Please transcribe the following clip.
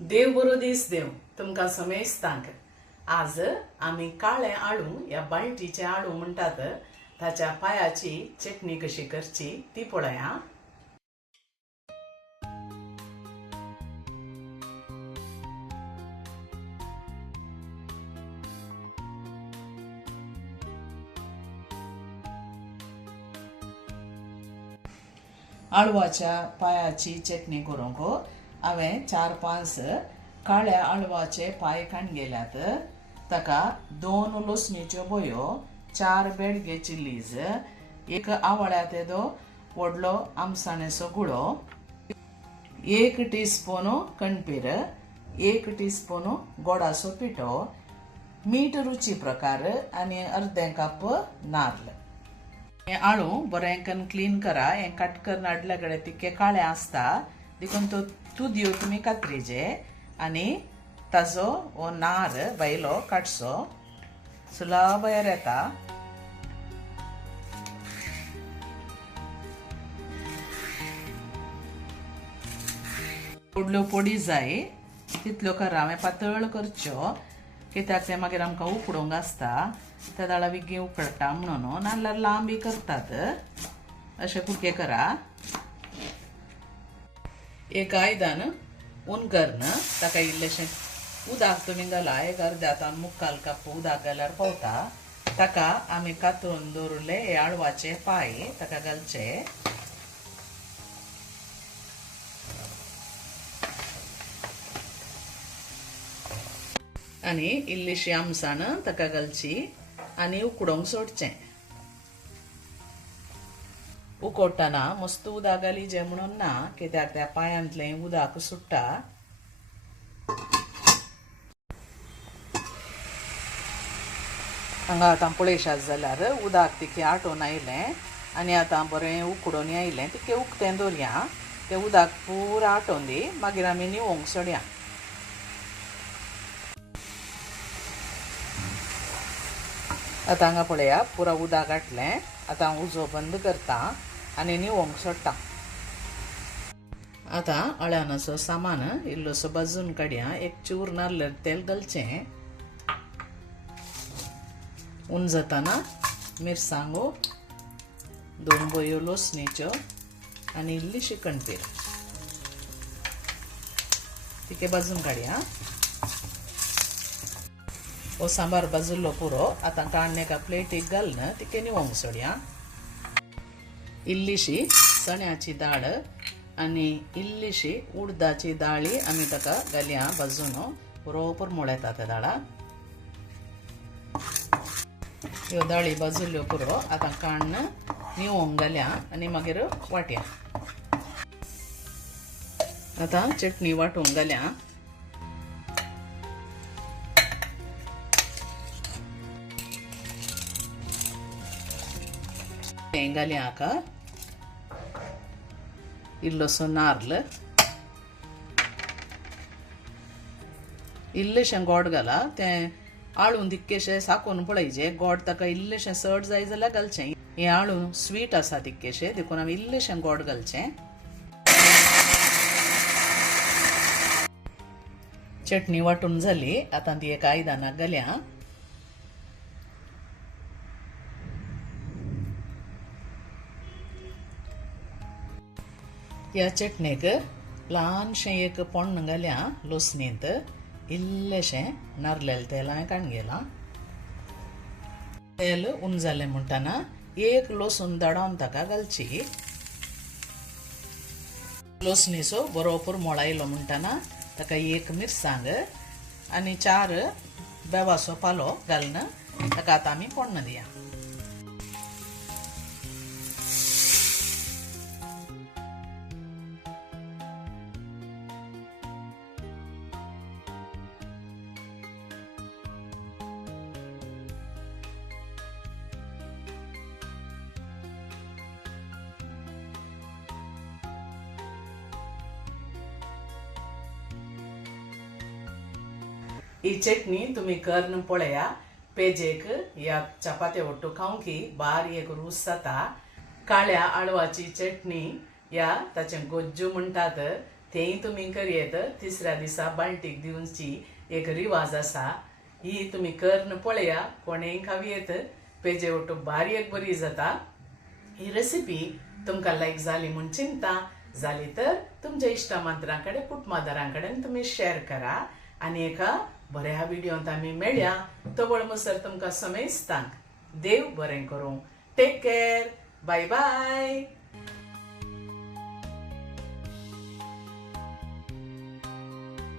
देव बरो दीस देव तुमकां समेस्तांक. आज आमी काळे आळू या बाळटीचे आळू म्हणटात ताच्या पायाची चटणी कशी करची ती पळया. आळवाच्या पायाची चटणी करूंक हांवें 4-5 काळ्या आळवाचे पाय काडून गेल्यात. ताका 2 लसणीच्यो बयो, 4 बेडगे चिल्लीज, 1 आवळ्या तेदो व्हडलो आमसाणेचो गुळो, 1 टीस्पून कणपीर, 1 टीस्पून गोडाचो पिठो, मीठ रुची प्रकार आनी अर्दें कप नाल्ल. हे आळू बरें करून क्लीन करा. हे कट करून हाडल्या कडेन तिके काळे आसता देखून तो तुदयो तुमी कातरीचे आनी ताजो हो नार भायलो काडचो. सुला भायर येता. व्हडल्यो पोडी जाय तितल्यो करा. हांवें पातळ करच्यो कित्याक ते मागीर आमकां उकडोवंक आसता. त्या दाळा विगी उकडटा म्हणून नाल्यार लांबी करतात. अशें कुडके करा. एक आयदन उनगरण ताका इल्लेशें उदक तुमी घाला. एक अर्द्यातान 3/4 कप उदक घाल्यार पावता. ताका आमी कातरून दवरले हे आळवाचे पाय ताका घालचे. आनी इल्लीशी आमसाण ताका घालची आनी उकडोवंक सोडचें. उकडटना मस्त उदक घालीचें म्हणून ना, कित्याक त्या पायांतलें उदक सुट्टा. हांगा आतां पळयशात जाल्यार उदक तिके आटोवन आयलें आनी आतां बरें उकडून आयलें. तिके उकतें दवरया. तें उदक पुरो आटोवन दी, मागीर आमी निवोवंक सोडया. आतां हांगा पळया पुरो उदक आटलें. आतां हांव उजो बंद करता आनी निवोवंक सोडटा. आतां अळ्यानाचो सामान इल्लोसो भाजून काडया. एक चूर नाल्ल तेल घालचें. उंजतना मिरसांगो, 2 बयो लसणीच्यो आनी इल्लीशी कणपीर तिके भाजून काडया. हो सांबार भाजिल्लो पुरो आतां काडून एका प्लेटीक घालन तिके निवोवंक सोडया. इल्लीशी चण्याची दाळ आनी इल्लीशी उडदाची दाळी आमी ताका घालया भाजून. बरोबर मोळेता त्या दाळा. ह्यो दाळी भाजिल्ल्यो पुरो आतां काडून निवोवंक घालया आनी मागीर वाटया. आतां चटणी वांटूंक घालया. तें घालया हाका. इल्लोसो नाल्ल, इल्लेशें गोड घाला. तें आळू तिक्केशें साकोन पळयचे. गोड ताका इल्लेशें चड जाय जाल्यार घालचें. हें आळू स्वीट आसा तिक्केशें देखून हांवें इल्लेशें गोड घालचें. चटणी वांटून जाली. आतां ती एका आयदनाक घालया. ह्या चटणेक ल्हानशें एक पोण्ण घालया लसणींत. इल्लेशें नारलेलें तेल हांवें काडून गेलां. तेल उण जालें म्हणटना एक लसूण दडोवन ताका घालची. लसणीचो बरोबर मोळायलो म्हणटना ताका 1 मिरसांग आनी 4 बेवाचो पालो घालन ताका आतां आमी पोण्ण दिया. ही चटणी तुम्ही करून पळया. पेजेक या चपात्या वट्टू खावंकी बारी एक रूस जाता. काळ्या आळवाची चटणी या ताचे गोज्जू म्हणटात तेही तुम्ही करियेत. तिसऱ्या दिसा बाल्टीक दिवची एक रिवाज असा. ही तुम्ही करन पळया. कोणेय खावी येत पेजे ओटो बारी एक बरी जाता. ही रेसिपी तुमकां लायक जाली म्हूण चिंता. जाली तर तुमच्या इश्टमात्रांकडे कुटुंबादारांकडे तुम्ही शेअर करा. आणि एका बऱ्या व्हिडिओंत आम्ही मेळया. तवळ मसर तुमकां समेस्तांक देव बरें करूं. Take care. Bye bye.